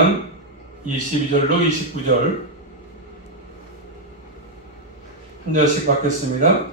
22절로 29절 한 절씩 받겠습니다.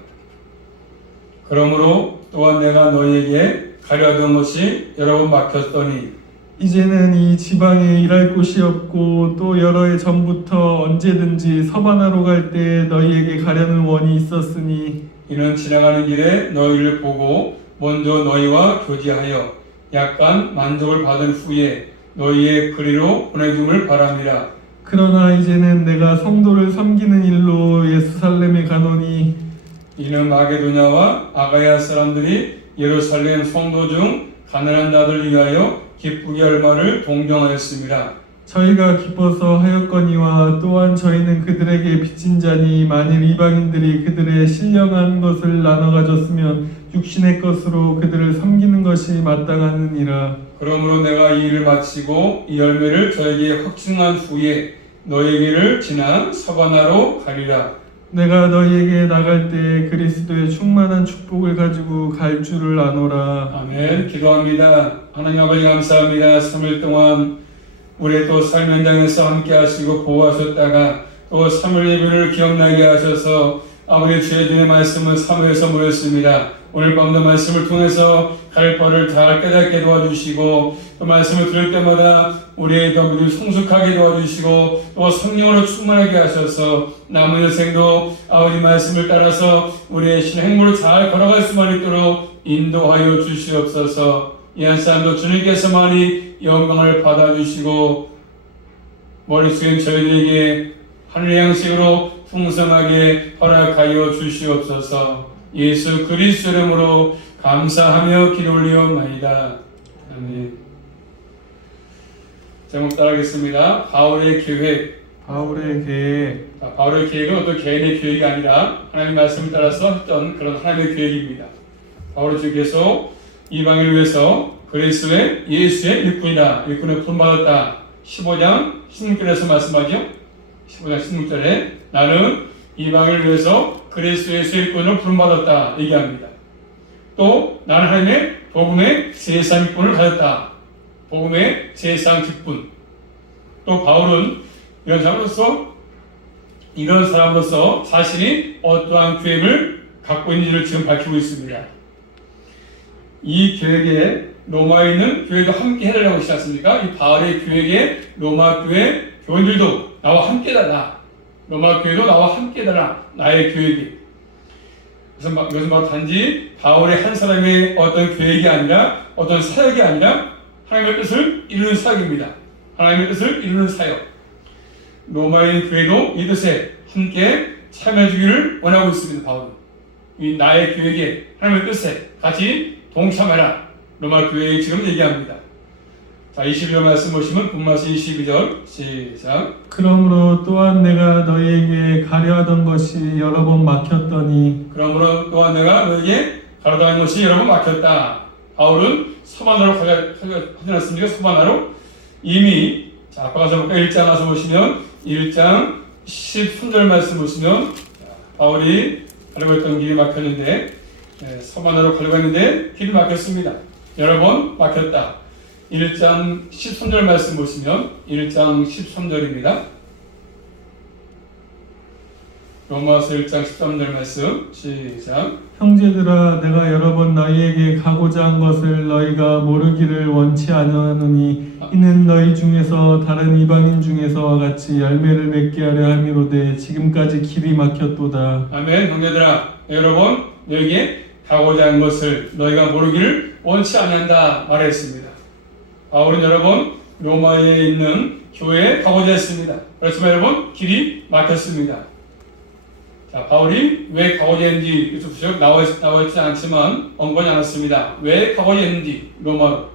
그러므로 또한 내가 너희에게 가려던 것이 여러 번 막혔더니 이제는 이 지방에 일할 곳이 없고 또 여러 해 전부터 언제든지 서바나로 갈 때 너희에게 가려는 원이 있었으니 이는 지나가는 길에 너희를 보고 먼저 너희와 교제하여 약간 만족을 받은 후에 너희의 그리로 보내줌을 바랍니다. 그러나 이제는 내가 성도를 섬기는 일로 예루살렘에 가노니 이는 마게도냐와 아가야 사람들이 예루살렘 성도 중 가난한 자들 위하여 기쁘게 할 말을 동정하였습니다. 저희가 기뻐서 하였거니와 또한 저희는 그들에게 빚진 자니 만일 이방인들이 그들의 신령한 것을 나눠 가졌으면 육신의 것으로 그들을 섬기는 것이 마땅하느니라. 그러므로 내가 이 일을 마치고 이 열매를 저에게 확증한 후에 너희에게를 지나 서바나로 가리라. 내가 너희에게 나갈 때 그리스도의 충만한 축복을 가지고 갈 줄을 아노라. 아멘. 기도합니다. 하나님 아버지 감사합니다. 3일 동안 우리의 또 삶 현장에서 함께 하시고 보호하셨다가 또 3일 예배를 기억나게 하셔서 아버지 주의 주의 말씀을 사모해서 모였습니다. 오늘 밤도 말씀을 통해서 갈 바를 잘 깨닫게 도와주시고 또 말씀을 들을 때마다 우리의 믿음을 성숙하게 도와주시고 또 성령으로 충만하게 하셔서 남은 인생도 아버지 말씀을 따라서 우리의 신행물을 잘 걸어갈 수만 있도록 인도하여 주시옵소서. 이 한 사람도 주님께서만이 영광을 받아주시고 머릿속엔 저희들에게 하늘의 양식으로 풍성하게 허락하여 주시옵소서. 예수 그리스도 이름으로 감사하며 기도 올리옵나이다. 아멘. 제목 따라하겠습니다. 바울의 계획. 바울의 계획. 바울의 계획은 어떤 개인의 계획이 아니라 하나님의 말씀을 따라서 했던 그런 하나님의 계획입니다. 바울은 주께서 이방인을 위해서 그리스도의 예수의 일꾼이다. 일꾼을 부름받았다. 15장 16절에서 말씀하죠. 15장 16절에 나는 이방인을 위해서 그리스도 예수의 일꾼을 부름받았다 얘기합니다. 또 나는 하나님의 복음의 세상 기쁨을 가졌다. 복음의 세상 기쁨. 또 바울은 이런 사람으로서 자신이 어떠한 계획을 갖고 있는지를 지금 밝히고 있습니다. 이 계획에 로마에 있는 교회도 함께 해달라고 하지 않습니까? 이 바울의 계획에 로마 교회 교인들도 나와 함께해달라. 로마 교회도 나와 함께해달라. 나의 계획이. 그래서 이것은 바로 단지 바울의 한 사람의 어떤 계획이 아니라 어떤 사역이 아니라 하나님의 뜻을 이루는 사역입니다. 하나님의 뜻을 이루는 사역. 로마인 교회도 이 뜻에 함께 참여해주기를 원하고 있습니다. 바울은. 이 나의 계획에 하나님의 뜻에 같이 동참하라. 로마 교회에 지금 얘기합니다. 자, 22절 말씀 보시면 분마서 22절 시작. 그러므로 또한 내가 너희에게 가려하던 것이 여러 번 막혔더니 그러므로 또한 내가 너에게 가려다는 것이 여러 번 막혔다. 바울은 서바나로 하지 않았습니까? 서바나로 이미 자, 아까 가서 1장 가서 보시면 1장 13절 말씀 보시면 바울이 가려고 했던 길이 막혔는데 서바나로 가려고 했는데 길이 막혔습니다. 여러 번 막혔다. 1장 13절 말씀 보시면 1장 13절입니다. 로마서 1장 13절 말씀 시작. 형제들아 내가 여러 번 너희에게 가고자 한 것을 너희가 모르기를 원치 아니하노니 이는 너희 중에서 다른 이방인 중에서와 같이 열매를 맺게 하려 함이로되 지금까지 길이 막혔도다. 아멘. 형제들아 여러 번 너희에게 가고자 한 것을 너희가 모르기를 원치 아니한다 말했습니다. 바울은 여러 번 로마에 있는 교회에 가고자 했습니다. 그렇지만 여러분 길이 막혔습니다. 자, 바울이 왜 가고자 했는지 부쩍 나와있지 않지만 언급하지 않았습니다. 왜 가고자 했는지 로마로.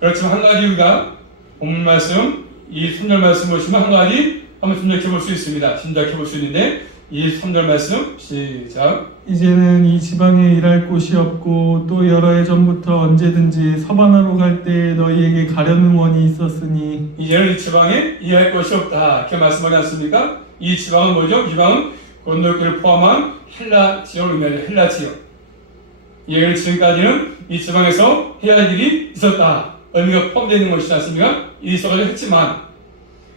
그렇지만 한 가지 우리가 본문 말씀 이 3절 말씀 보시면 한 가지 한번 짐작해 볼 수 있습니다. 짐작해 볼 수 있는데 이 3절 말씀 시작. 이제는 이 지방에 일할 곳이 없고 또 여러 해 전부터 언제든지 서바나로 갈 때 너희에게 가려는 원이 있었으니 이제는 이 지방에 일할 것이 없다 이렇게 말씀하지 않습니까? 이 지방은 뭐죠? 이 지방은 건너길을 포함한 헬라 지역을 의미하죠. 헬라 지역. 얘를 지금까지는 이 지방에서 해야 할 일이 있었다. 의미가 포함되어 있는 것이지 않습니까? 일이 있어가지고 했지만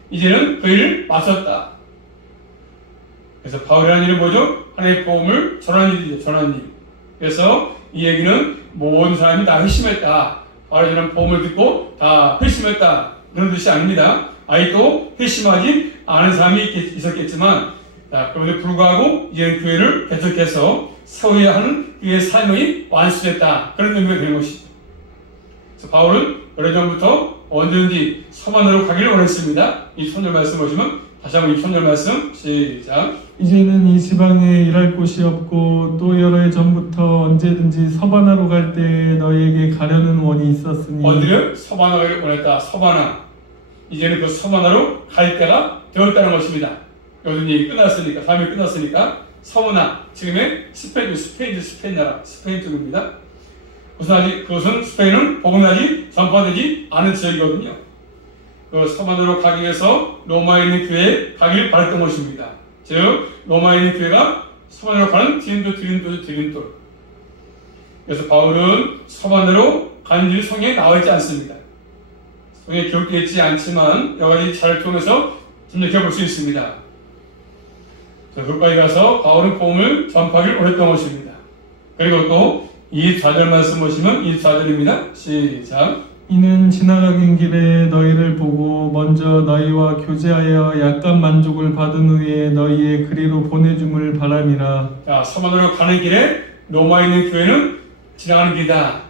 이제는 그 일을 마쳤다. 그래서 바울이라는 일은 뭐죠? 하나님의 복음을 전하는 일이죠. 전하는 일. 그래서 이 얘기는 모든 사람이 다 회심했다. 바울이 전한 복음을 듣고 다 회심했다. 그런 뜻이 아닙니다. 아직도 회심하지 않은 사람이 있었겠지만 그런데 불구하고 이제는 교회를 계속해서 세워야 하는 그의 삶이 완수됐다. 그런 의미가 되는 것이죠. 그래서 바울은 오래전부터 언제든지 서만으로 가기를 원했습니다. 이 손절 말씀 보시면 다시 한번 이 손절 말씀 시작. 이제는 이 지방에 일할 곳이 없고 또 여러 해 전부터 언제든지 서바나로 갈 때 너희에게 가려는 원이 있었으니 어디를? 서바나를 원했다. 서바나. 이제는 그 서바나로 갈 때가 되었다는 것입니다. 요즘 일이 끝났으니까, 삶이 끝났으니까 서바나, 지금의 스페인 나라, 스페인 쪽입니다. 그것은 스페인은 복음이 아직 전파되지 않은 지역이거든요. 그 서바나로 가기 위해서 로마에 있는 교회에 가기를 바랬던 것입니다. 즉 로마에 있는 교회가 서바나로 가는 디린돌. 그래서 바울은 서바나로 가는 일이 성경에 나와 있지 않습니다. 성경에 기록되어 있지 않지만 여러 가지 자료를 통해서 분석해 볼 수 있습니다. 그까지 가서 바울은 복음을 전파하기를 원했던 것입니다. 그리고 또 24절 말씀 보시면 24절입니다. 시작. 이는 지나가는 길에 너희를 보고 먼저 너희와 교제하여 약간 만족을 받은 후에 너희의 그리로 보내줌을 바라니라. 자, 서바나로 가는 길에 로마에 있는 교회는 지나가는 길이다.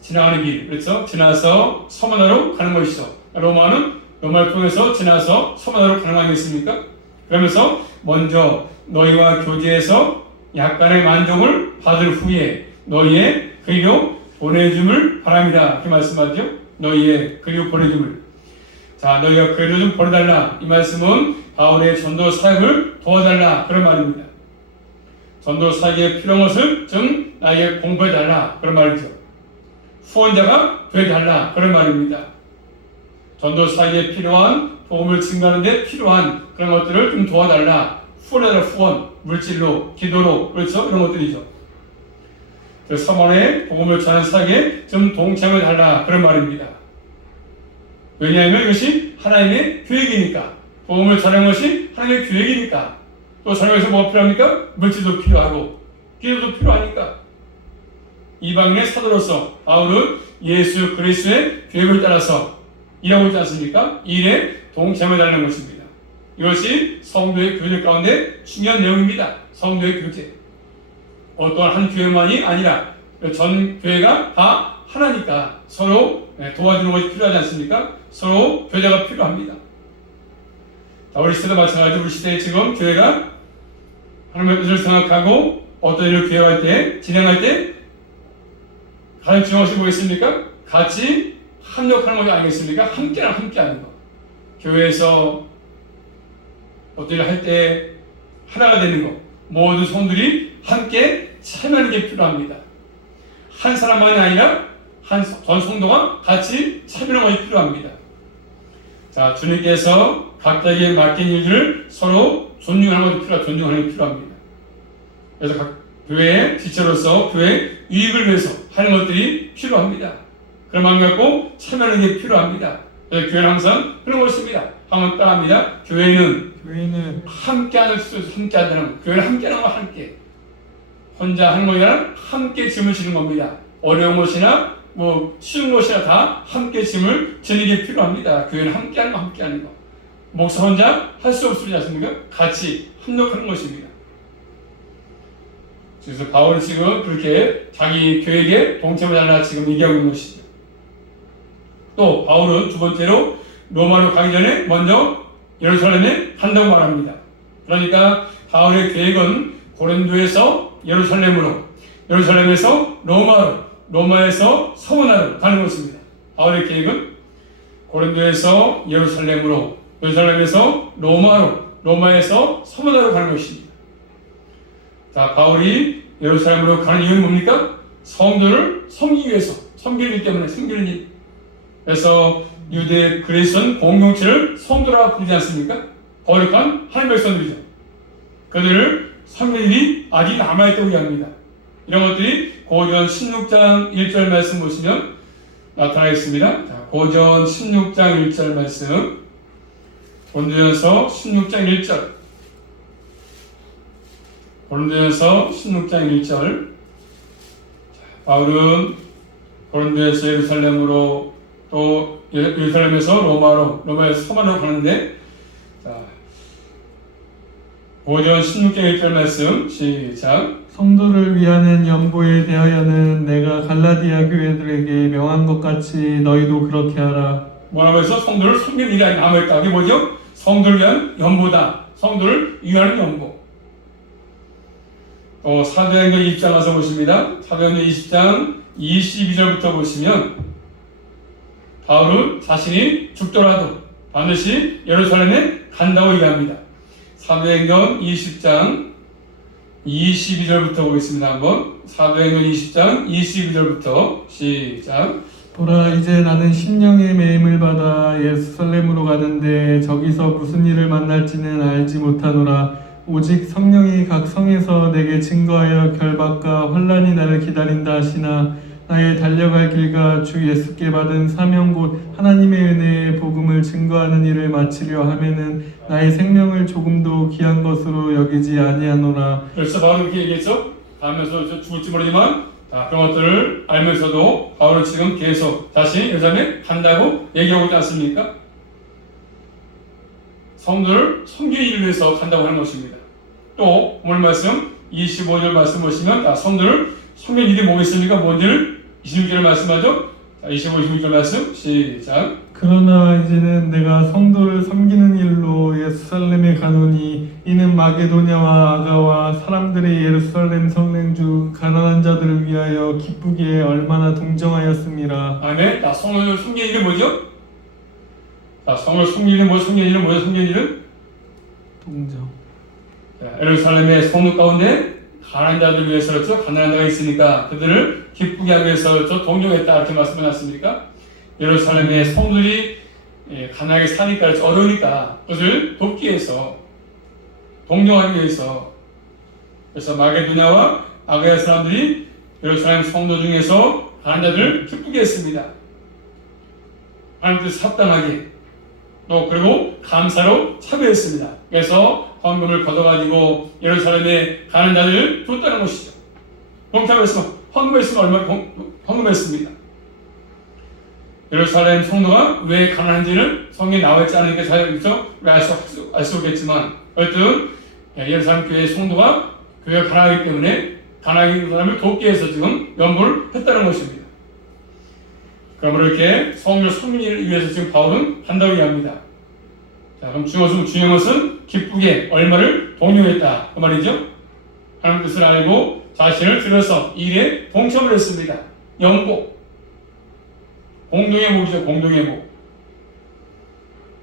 지나가는 길. 그래서 지나서 서바나로 가는 것이죠. 로마를 통해서 지나서 서바나로 가는 거 아니겠습니까? 그러면서 먼저 너희와 교제해서 약간의 만족을 받을 후에 너희의 그리로 보내줌을 바랍니다. 이렇게 말씀하죠. 너희의 그리로 보내줌을. 자, 너희가 그리로 좀 보내달라. 이 말씀은 바울의 전도 사역을 도와달라. 그런 말입니다. 전도 사역에 필요한 것을 좀 나에게 공부해달라. 그런 말이죠. 후원자가 되달라. 그런 말입니다. 전도 사역에 필요한 복음을 증거하는 데 필요한 그런 것들을 좀 도와달라. 후원해달라. 후원. 물질로, 기도로. 그렇죠? 이런 것들이죠. 그 서원의 복음을 전하는 사역에 좀 동참해달라. 그런 말입니다. 왜냐하면 이것이 하나님의 계획이니까. 복음을 전하는 것이 하나님의 계획이니까. 또 전하면서 뭐가 필요합니까? 물질도 필요하고 기도도 필요하니까. 이방인의 사도로서 바울은 예수 그리스도의 계획을 따라서 일하고 있지 않습니까? 이 일에 동참해달라는 것입니다. 이것이 성도의 교제 가운데 중요한 내용입니다. 성도의 교제. 어떠한 한 교회만이 아니라 전 교회가 다 하나니까 서로 도와주는 것이 필요하지 않습니까? 서로 교제가 필요합니다. 자, 우리 시대도 마찬가지로 우리 시대에 지금 교회가 하나님의 뜻을 생각하고 어떤 일을 기획할 때, 진행할 때 가장 중요한 것이 뭐겠습니까? 같이 합력하는 것이 아니겠습니까? 함께하는 것. 교회에서 어떤 일을 할 때 하나가 되는 것. 모든 성들이 함께 참여하는 게 필요합니다. 한 사람만이 아니라 전 성도가 같이 참여하는 것이 필요합니다. 자, 주님께서 각자에게 맡긴 일들을 서로 존중하는 게 필요합니다. 그래서 각 교회의 지체로서 교회의 유익을 위해서 하는 것들이 필요합니다. 그런 마음 갖고 참여하는 게 필요합니다. 그래서 교회는 항상 그런 것입니다. 한번 따라합니다. 교회는 함께한다는 것. 교회는 함께하는 거 함께. 혼자 하는 것이 아니라 함께 짐을 지는 겁니다. 어려운 것이나 쉬운 것이나 다 함께 짐을 지는 게 필요합니다. 교회는 함께하는 거. 목사 혼자 할 수 없지 않습니까? 같이 협력하는 것입니다. 그래서 바울은 지금 그렇게 자기 교회에게 동참해달라 지금 얘기하고 있는 것이죠. 또 바울은 두 번째로 로마로 가기 전에 먼저 예루살렘에 간다고 말합니다. 그러니까 바울의 계획은 고린도에서 예루살렘으로, 예루살렘에서 로마로, 로마에서 서원하러 가는 것입니다. 바울의 계획은 고린도에서 예루살렘으로, 예루살렘에서 로마로, 로마에서 서원하러 가는 것입니다. 자, 바울이 예루살렘으로 가는 이유는 뭡니까? 성도를 섬기기 위해서, 섬기기 때문에 섬기는 일. 그래서 유대 그리스도인 공동체를 성도라고 부르지 않습니까? 거룩한 하나님의 백성들이죠. 그들을 섬기는 일이 아직 남아있다고 이야기합니다. 이런 것들이 고전 16장 1절 말씀 보시면 나타나겠습니다. 자, 고전 16장 1절 말씀, 고린도전서 16장 1절, 고린도전서 16장 1절. 바울은 고린도에서 예루살렘으로, 또 예루살렘에서 로마에서 서만으로 가는데, 자, 고전 16장 1절 말씀 시작. 성도를 위하는 연보에 대하여는 내가 갈라디아 교회들에게 명한 것 같이 너희도 그렇게 하라. 뭐라고 해서 성도를 섬기는 일이 남아있다. 그게 뭐죠? 성도를 위한 연보다. 성도를 위하는 연보. 또 사도행전 20장 가서 보십니다. 사도행전 20장 22절부터 보시면 바울은 자신이 죽더라도 반드시 예루살렘에 간다고 얘기합니다. 사도행전 20장 22절부터 보겠습니다. 한번 사도행전 20장 22절부터 시작. 보라, 이제 나는 심령의 매임을 받아 예루살렘으로 가는데 저기서 무슨 일을 만날지는 알지 못하노라. 오직 성령이 각 성에서 내게 증거하여 결박과 환난이 나를 기다린다 하시나 나의 달려갈 길과 주 예수께 받은 사명 곧 하나님의 은혜의 복음을 증거하는 일을 마치려 하면은 나의 생명을 조금도 귀한 것으로 여기지 아니하노라. 그래서 바울은 이렇게 얘기했죠. 가면서 죽을지 모르지만 그런 것들을 알면서도 바울은 지금 계속 자신이 예루살렘에 간다고 얘기하고 있지 않습니까? 성도를 섬기는 일을 위해서 간다고 하는 것입니다. 또 오늘 말씀 25절 말씀 보시면 성도를 섬기는 일이 뭐겠습니까? 뭔지를 26절 말씀하죠. 자, 26절 말씀 시작. 그러나 이제는 내가 성도를 섬기는 일로 예루살렘에 가노니 이는 마게도냐와 아가와 사람들의 예루살렘 성령 중 가난한 자들을 위하여 기쁘기에 얼마나 동정하였음이라. 아멘. 자, 성도를 섬기는 일은 뭐죠? 자, 성도를 섬기는 일은 뭐죠? 섬기는 일은 뭐죠? 섬기는 일은? 동정. 자, 예루살렘의 성도 가운데 가난한 자들 위해서 그렇죠? 가난한 자가 있으니까 그들을 기쁘게 하기 위해서 그렇죠? 동정했다 이렇게 말씀해놨습니까? 예루살렘의 성도들이 가난하게 사니까 그렇죠? 어려우니까 그것을 돕기 위해서 동정하기 위해서 그래서 마게도냐와 아가야 사람들이 예루살렘 성도 중에서 가난한 자들을 기쁘게 했습니다. 하나님 뜻 합당하게 또 그리고 감사로 참여했습니다. 그래서 헌금을 걷어가지고 예루살렘에 가는 자들을 줬다는 것이죠. 봉사했으면 헌금했으면 얼마 헌금했습니다. 예루살렘 성도가 왜 가난한지는 성경에 나와 있지 않으니까 잘 알 수 없겠지만 어쨌든 예루살렘 교회 성도가 교회가 가난하기 때문에 가난한 사람을 돕기 위해서 지금 연보를 했다는 것입니다. 그러므로 이렇게 성령을 섬기는 일을 위해서 지금 바울은 한다고 얘기합니다. 자, 그럼 중요한 것은 기쁘게 얼마를 동요했다 그 말이죠. 하나님 뜻을 알고 자신을 들여서 일에 동참을 했습니다. 연보, 공동의 목이죠. 공동의 목.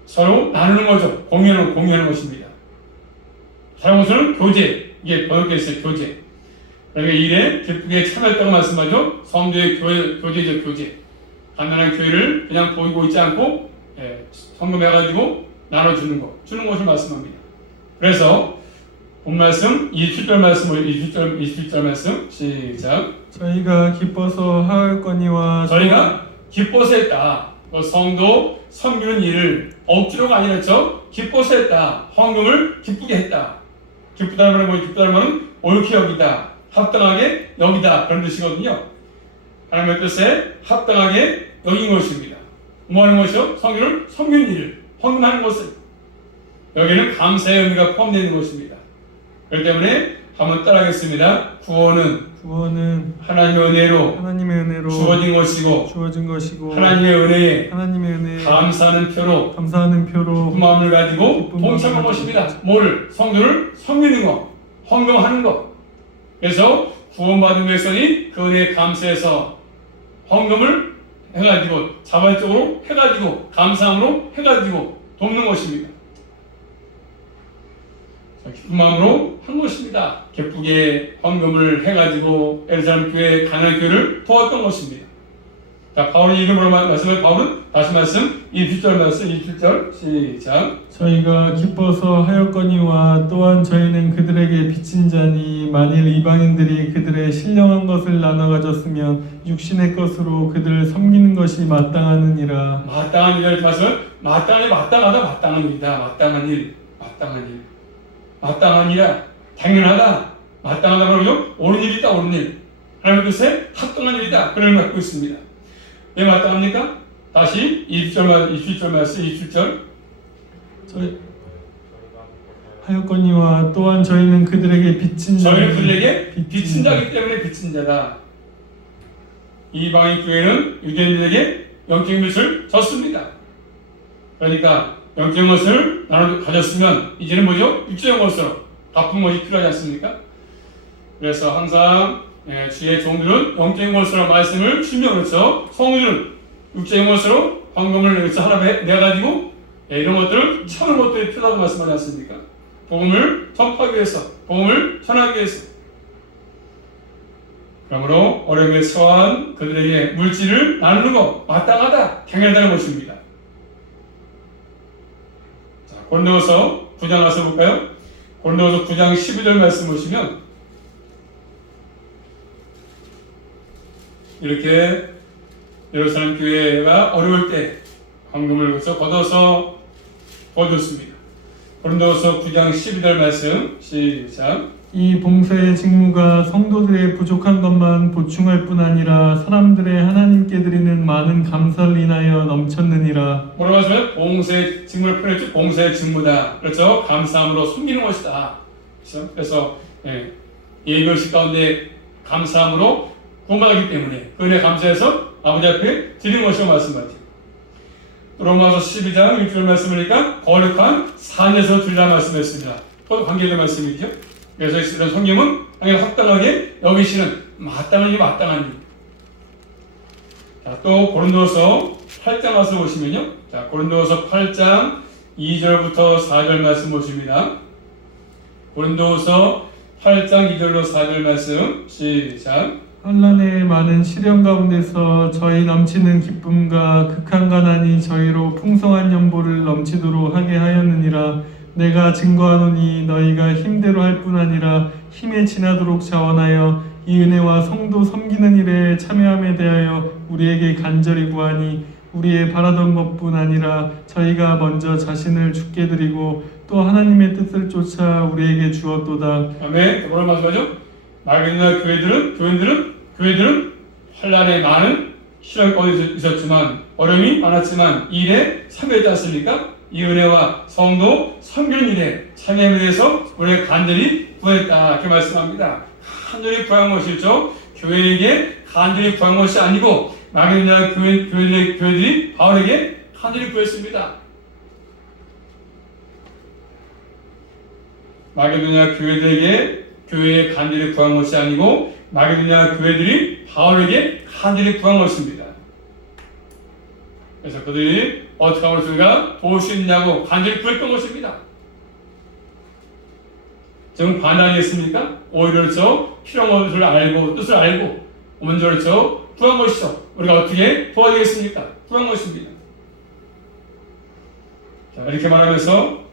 서로 나누는 거죠. 공유하는 것입니다. 다른 것은 교제, 이게 번역되어 있어요. 교제. 그러니까 일에 기쁘게 참여했다고 말씀하죠. 성도의 교제죠. 교제. 가난한 교회를 그냥 보이고 있지 않고 성금해가지고 나눠주는 것, 주는 것을 말씀합니다. 그래서 본 말씀 27절 말씀을 27절 말씀 시작. 저희가 기뻐서 하였거니와 저희가 기뻐서 했다. 성도 섬기는 일을 억지로가 아니었죠. 기뻐서 했다. 헌금을 기쁘게 했다. 기쁘다는 말은 뭐예요? 기쁘다는 말은 옳게 여기다, 합당하게 여기다 그런 뜻이거든요. 하나님의 뜻에 합당하게 여긴 것입니다. 뭐 하는 것이요? 성경을 섬기는 일을, 헌금하는 것을. 여기는 감사의 의미가 포함되어 있는 것입니다. 그렇기 때문에 한번 따라하겠습니다. 구원은 하나님의 은혜로 주어진 것이고 하나님의 은혜에 감사하는 표로 그 마음을 가지고 동참한 것입니다. 뭐를? 성도를 섬기는 것, 헌금하는 것. 그래서 구원받은 백성이 그 은혜에 감사해서 헌금을 해가지고 자발적으로 해가지고 감사함으로 해가지고 돕는 것입니다. 기쁜 마음으로 한 것입니다. 기쁘게 헌금을 해가지고 예루살렘 교회 가난한 교회를 도왔던 것입니다. 자, 바울이 이름으로 말씀을 바울은 다시 말씀 27절 말씀 27절 시작. 저희가 기뻐서 하였거니와 또한 저희는 그들에게 빚진 자니 만일 이방인들이 그들의 신령한 것을 나눠 가졌으면 육신의 것으로 그들을 섬기는 것이 마땅하느니라. 마땅한 일을 말씀을 마땅하다 마땅한 일이다. 마땅한 일 마땅한 일이야. 당연하다. 마땅하다 그러죠. 옳은 일이다. 옳은 일. 하나님 뜻에 합당한 일이다. 그런 걸 갖고 있습니다. 왜 마땅합니까? 다시 27절 말씀 27절. 하였거니와 또한 저희는 그들에게 빚진 저희는 그들에게 빚진 자이기 때문에 빚진 자다. 이방인 교회는 유대인들에게 영적인 것을 졌습니다. 그러니까 영적인 것을 나눠 가졌으면 이제는 뭐죠? 육적인 것으로 갚은 것이 필요하지 않습니까? 그래서 항상 주의 종들은 영적인 것으로 말씀을 주며 그렇죠. 성들은 육적인 것으로 헌금을 그렇죠. 하나 내가지고 이런 것들을 채우는 것들이 필요하다고 말씀하지 않습니까? 복음을 전파하기 위해서, 복음을 전하기 위해서. 그러므로 어려움에 처한 그들에게 물질을 나누는 것 마땅하다, 당연하다는 것입니다. 자, 고린도서 9장 가서 볼까요? 고린도서 9장 12절 말씀 보시면 이렇게 예루살렘 교회가 어려울 때 헌금을 걷어서 보여줬습니다. 고린도서 9장 12절 말씀 시작. 이 봉사의 직무가 성도들의 부족한 것만 보충할 뿐 아니라 사람들의 하나님께 드리는 많은 감사를 인하여 넘쳤느니라. 뭐라고 하시면 봉사의 직무를 표현했죠. 봉사의 직무다. 그렇죠. 감사함으로 숨기는 것이다. 그렇죠? 그래서 예결식 가운데 감사함으로 구원받았기 때문에 그 은혜 감사해서 아버지 앞에 드리는 것이라고 말씀하죠. 로마서 12장 6절 말씀이니까 거룩한 산에서 드리라 말씀했습니다. 또 관계된 말씀이죠. 그래서 이런 성경은 당연히 합당하게 여기시는 마땅한 일, 마땅한 일. 자, 또 고린도서 8장 와서 보시면요. 자, 고린도서 8장 2절부터 4절 말씀 보십니다. 고린도서 8장 2절로 4절 말씀 시작. 환난의 많은 시련 가운데서 저희 넘치는 기쁨과 극한 가난이 저희로 풍성한 연보를 넘치도록 하게 하였느니라. 내가 증거하노니 너희가 힘대로 할 뿐 아니라 힘에 지나도록 자원하여 이 은혜와 성도 섬기는 일에 참여함에 대하여 우리에게 간절히 구하니 우리의 바라던 것뿐 아니라 저희가 먼저 자신을 주께 드리고 또 하나님의 뜻을 쫓아 우리에게 주었도다. 아멘. 뭐라 말씀하죠? 마게도냐 교회들은 환난에 많은 시련 가운데 있었지만 어려움이 많았지만 이 일에 참여했지 않습니까? 이 은혜와 성도 섬기는 일에 참여함에 대해서 우리가 간절히 구했다 이렇게 말씀합니다. 간절히 구한 것이죠. 교회에게 간절히 구한 것이 아니고 마게도냐 교회들이 바울에게 간절히 구했습니다. 마게도냐 교회에 간절히 구한 것이 아니고 마게도냐 교회들이 바울에게 간절히 구한 것입니다. 그래서 그들이 어떻게 하면 우리가 도울 수 있냐고 간절히 구했던 것입니다. 지금 반항했습니까? 오히려 그렇죠. 필요한 것을 알고 뜻을 알고 먼저 그렇죠. 구한 것이죠. 우리가 어떻게 도와주겠습니까? 구한 것입니다. 자, 이렇게 말하면서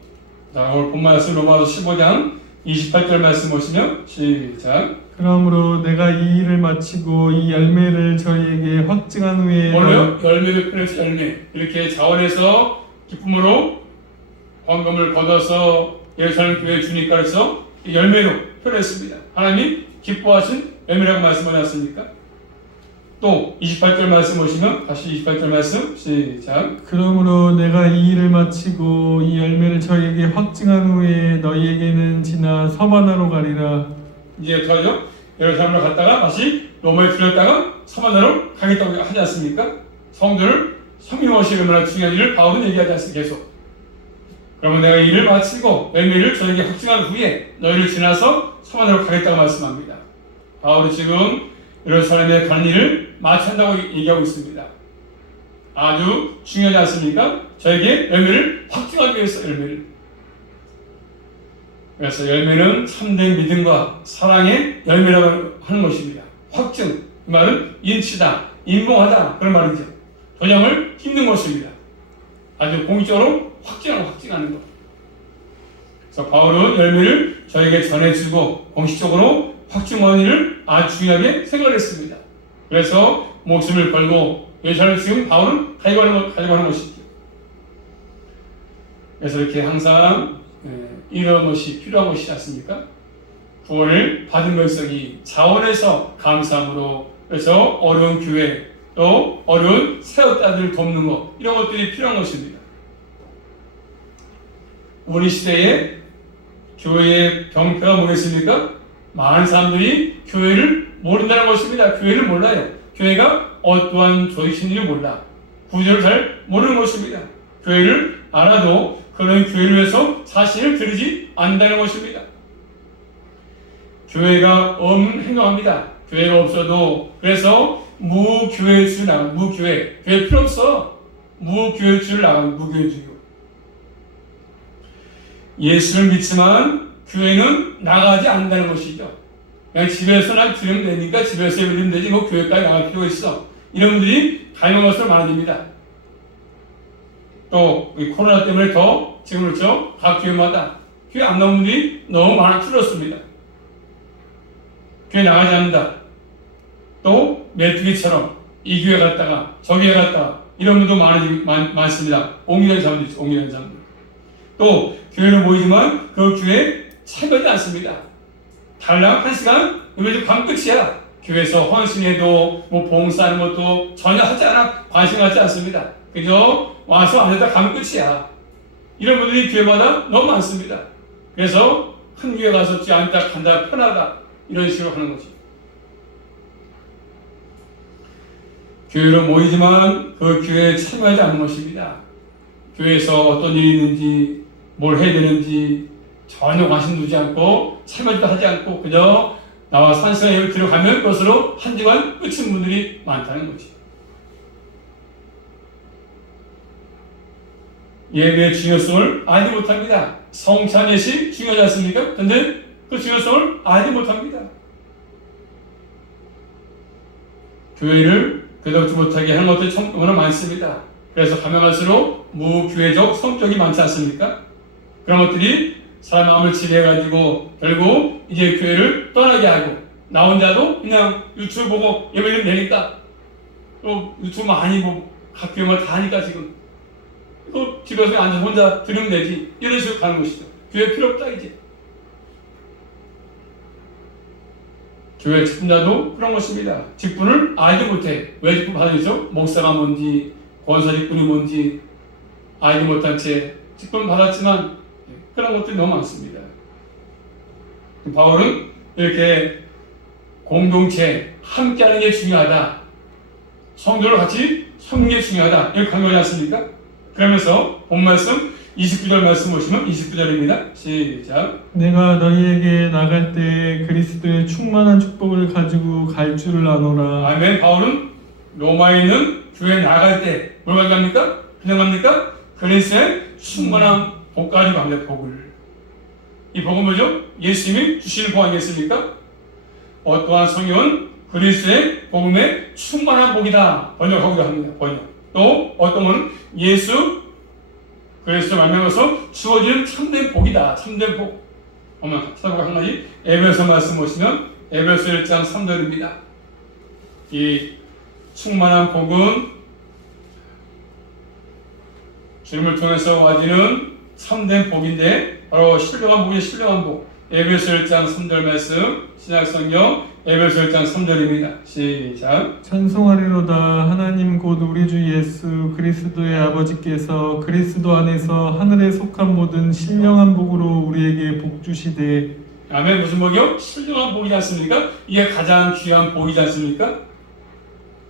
자, 오늘 본 말씀 로마서 15장 28절 말씀 보시면 시작. 그러므로 내가 이 일을 마치고 이 열매를 저희에게 확증한 후에 뭘로요? 열매를 표현해서 열매. 이렇게 자원해서 기쁨으로 헌금을 걷어서 예루살렘 교회에 주니까 그래서 열매로 표현했습니다. 하나님이 기뻐하신 열매라고 말씀하셨습니까? 또 28절 말씀 보시면 다시 28절 말씀 시작. 그러므로 내가 이 일을 마치고 이 열매를 저희에게 확증한 후에 너희에게는 지나 서바나로 가리라. 이제 어떡하죠? 예루살렘으로 갔다가 다시 로마에 들렸다가 서바나로 가겠다고 하지 않습니까? 성도를 섬기는 것이 얼마나 중요한 일을 바울은 얘기하지 않습니까? 계속. 그러면 내가 이 일을 마치고 열매를 저에게 확증한 후에 너희를 지나서 서바나로 가겠다고 말씀합니다. 바울이 지금 예루살렘에 가는 일을 마친다고 얘기하고 있습니다. 아주 중요하지 않습니까? 저에게 열매를 확증하기 위해서 열매를. 그래서 열매는 참된 믿음과 사랑의 열매라고 하는 것입니다. 확증, 이 말은 인치다, 인봉하다 그런 말이죠. 도장을 찍는 것입니다. 아주 공식적으로 확증하는 것. 그래서 바울은 열매를 저에게 전해주고 공식적으로 확증하는 일을 아주 중요하게 생각했습니다. 그래서 목숨을 걸고 예수를 지금 바울은 가져가는 것이죠. 그래서 이렇게 항상 이런 것이 필요한 것이지 않습니까? 구원을 받은 것이 자원해서 감사함으로, 그래서 어려운 교회 또 어려운 세웠다들 돕는 것, 이런 것들이 필요한 것입니다. 우리 시대에 교회의 병폐가 뭐겠습니까? 많은 사람들이 교회를 모른다는 것입니다. 교회를 몰라요. 교회가 어떠한 조직인지를 몰라. 구조를 잘 모르는 것입니다. 교회를 알아도 그런 교회를 위해서 자신을 들이지 않는다는 것입니다. 교회가 없는 행동합니다. 교회가 없어도. 그래서 무교회주의 나가는, 무교회. 교회 필요 없어. 무교회주의를 나가는, 무교회주의. 예수를 믿지만 교회는 나가지 않는다는 것이죠. 그냥 집에서 난 들으면 되니까 집에서 예배드리면 되지 뭐 교회까지 나갈 필요가 있어. 이런 분들이 가능한 것으로 많아집니다. 또 코로나 때문에 더 지금 그렇죠. 각 교회마다 교회 안 나오는 분들이 너무 줄었습니다. 교회 나가지 않는다. 또 메뚜기처럼 이 교회 갔다가 저 교회 갔다가 이런 분도 많습니다. 옹이라는 사람도 있죠. 옹이라는 사람들. 또 교회는 모이지만 그 교회에 참여하지 않습니다. 달랑 1시간 예배도 밤 끝이야. 교회에서 헌신해도 뭐 봉사하는 것도 전혀 하지 않아. 관심 갖지 않습니다. 그저 와서 앉았다 가면 끝이야. 이런 분들이 교회마다 너무 많습니다. 그래서 큰 교회 가서 앉다 간다 편하다 이런 식으로 하는 거지. 교회로 모이지만 그 교회에 참여하지 않는 것입니다. 교회에서 어떤 일이 있는지 뭘 해야 되는지 전혀 관심 두지 않고 참여도 하지 않고 그저 나와 산시간 예배 들어가면 그것으로 한 주간 끝인 분들이 많다는 거지. 예배의 중요성을 알지 못합니다. 성찬 예식 중요하지 않습니까? 그런데 그 중요성을 알지 못합니다. 교회를 깨닫지 못하게 하는 것들이 너무나 많습니다. 그래서 가면 갈수록 무교회적 성격이 많지 않습니까? 그런 것들이 사람 마음을 지배해가지고 결국 이제 교회를 떠나게 하고 나 혼자도 그냥 유튜브 보고 예배드리면 되니까 또 유튜브 많이 보고 각 교회마다 다 하니까 지금 또 집에서 앉아서 혼자 들으면 되지 이런 식으로 가는 것이죠. 교회 필요 없다 이제. 교회 직분자도 그런 것입니다. 직분을 알지 못해. 왜 직분 받으죠? 목사가 뭔지 권사 직분이 뭔지 알지 못한 채 직분 받았지만 그런 것들이 너무 많습니다. 바울은 이렇게 공동체 함께하는 게 중요하다. 성도를 같이 섬기는 게 중요하다. 이렇게 강조하지 않습니까? 그러면서 본 말씀 29절 말씀 보시면 29절입니다. 시작. 내가 너희에게 나갈 때 그리스도의 충만한 축복을 가지고 갈 줄을 아노라. 아멘. 바울은 로마에 있는 교회에 나갈 때 뭘 가져갑니까? 그냥 갑니까? 그리스도의 충만한 복 가지고 갑니다. 복을. 이 복은 뭐죠? 예수님이 주시는 복 아니겠습니까? 어떠한 성경은 그리스도의 복음의 충만한 복이다. 번역하기도 합니다. 번역. 또 어떤 분은 예수 그리스도 말미암아서 주어지는 참된 복이다. 참된 복. 한번 찾아보고 한 가지 에베소 말씀 보시면 에베소 1장 3절입니다. 이 충만한 복은 주님을 통해서 와지는 참된 복인데 바로 신령한 복이 신령한 복. 에베소 1장 3절 말씀 신약성경 에베소 1장 3절입니다. 시작. 찬송하리로다. 하나님 곧 우리 주 예수 그리스도의 아버지께서 그리스도 안에서 하늘에 속한 모든 신령한 복으로 우리에게 복 주시되. 아멘. 무슨 복이요? 신령한 복이지 않습니까? 이게 가장 귀한 복이지 않습니까?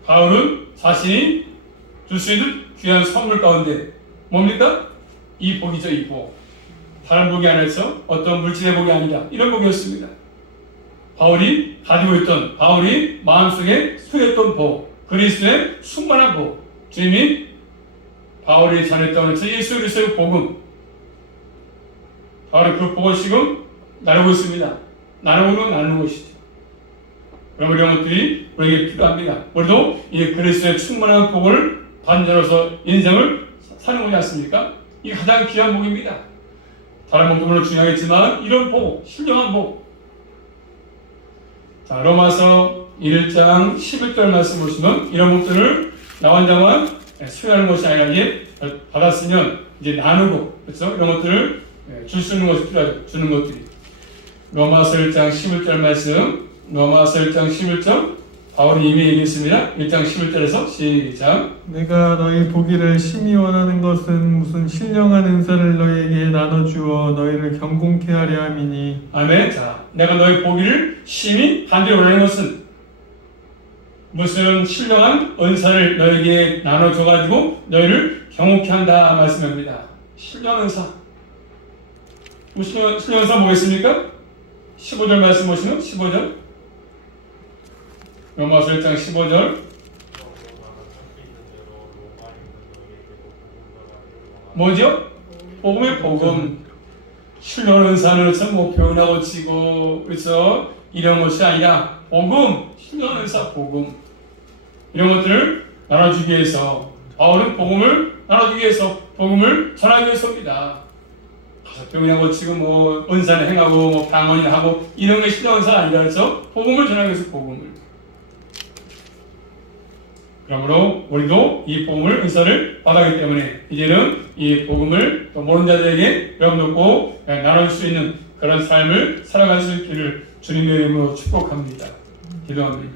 바울은 자신이 줄 수 있는 귀한 선물 가운데 뭡니까? 이 복이죠. 이 복. 다른 복이 아니라서 어떤 물질의 복이 아니라 이런 복이었습니다. 바울이 가지고 있던 바울이 마음속에 소유했던 복, 그리스도의 충만한 복, 주님이 바울이 전했던 예수 그리스도의 복음, 바울이 그 복을 지금 나누고 있습니다. 나누는 것이죠. 그럼 이런 것들이 우리에게 필요합니다. 우리도 이 그리스도의 충만한 복을 받는 자로서 인생을 사는 거지 않습니까? 이게 가장 귀한 복입니다. 다른 복도 물론 중요하겠지만 이런 복, 신령한 복. 자, 로마서 1장 11절 말씀 보시면 이런 복들을 나 혼자만 수여하는 것이 아니라 이제 받았으면 이제 나누고, 그렇죠? 이런 것들을 줄 수 있는 것이 필요하죠. 주는 것들이. 로마서 1장 11절 말씀, 로마서 1장 11절, 바울이 이미 얘기했습니다. 1장 11절에서 시작. 내가 너희 보기를 심히 원하는 것은 무슨 신령한 은사를 너희에게 나눠주어 너희를 경공케 하려 함이니. 아멘. 자, 내가 너희 보기를 심히 반대로 원하는 것은 무슨 신령한 은사를 너에게 나눠줘가지고 너희를 경옥케 한다 말씀입니다. 신령한 은사. 신령한 은사 뭐겠습니까? 15절 말씀 보시면 15절. 로마서 1장 15절. 뭐죠? 복음의 복음. 신령한 은사는 뭐 표현하고 치고, 그래서 이런 것이 아니라 복음, 신령한 은사 복음. 이런 것들을 나눠주기 위해서, 바울은 복음을 나눠주기 위해서, 복음을 전하기 위해서입니다. 가서 표현하고 치고 뭐 은사를 행하고 뭐 방언을 하고 이런 게 신령한 은사가 아니라 그래서 복음을 전하기 위해서 복음을. 그러므로 우리도 이 복음을 은사를 받았기 때문에 이제는 이 복음을 또 모르는 자들에게 배워놓고 나눌 수 있는 그런 삶을 살아갈 수 있기를 주님의 이름으로 축복합니다. 기도합니다.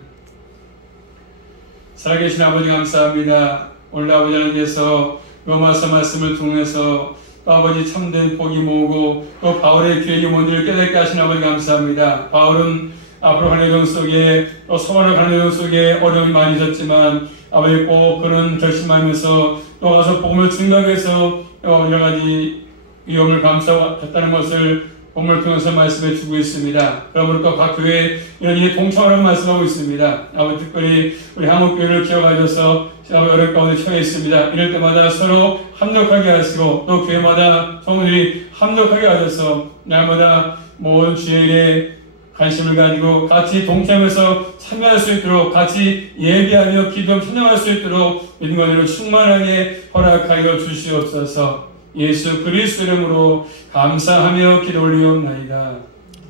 살아계신 아버지 감사합니다. 오늘 아버지 하나님께서 로마서 말씀을 통해서 또 아버지 참된 복이 뭐고 또 바울의 계획이 뭔지를 깨닫게 하신 아버지 감사합니다. 바울은 앞으로 가는 여정 속에 또 서원을 가는 여정 속에 어려움이 많이 있었지만 아버지 꼭 그런 결심하면서 또 가서 복음을 증거하기 위해서 여러 가지 위험을 감수했다는 것을 복음을 통해서 말씀해 주고 있습니다. 그러므로 또 각 교회 이런 일에 동참하라고 말씀하고 있습니다. 아버지 특별히 우리 한국교회를 기억하셔서 어려운 가운데 처해 있습니다. 이럴 때마다 서로 합력하게 하시고 또 교회마다 성도들이 합력하게 하셔서 날마다 모든 주의 일에 관심을 가지고 같이 동참해서 참여할 수 있도록 같이 예배하며 기도 찬양할 수 있도록 믿음으로 충만하게 허락하여 주시옵소서. 예수 그리스도 이름으로 감사하며 기도 올리옵나이다.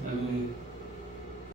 아멘.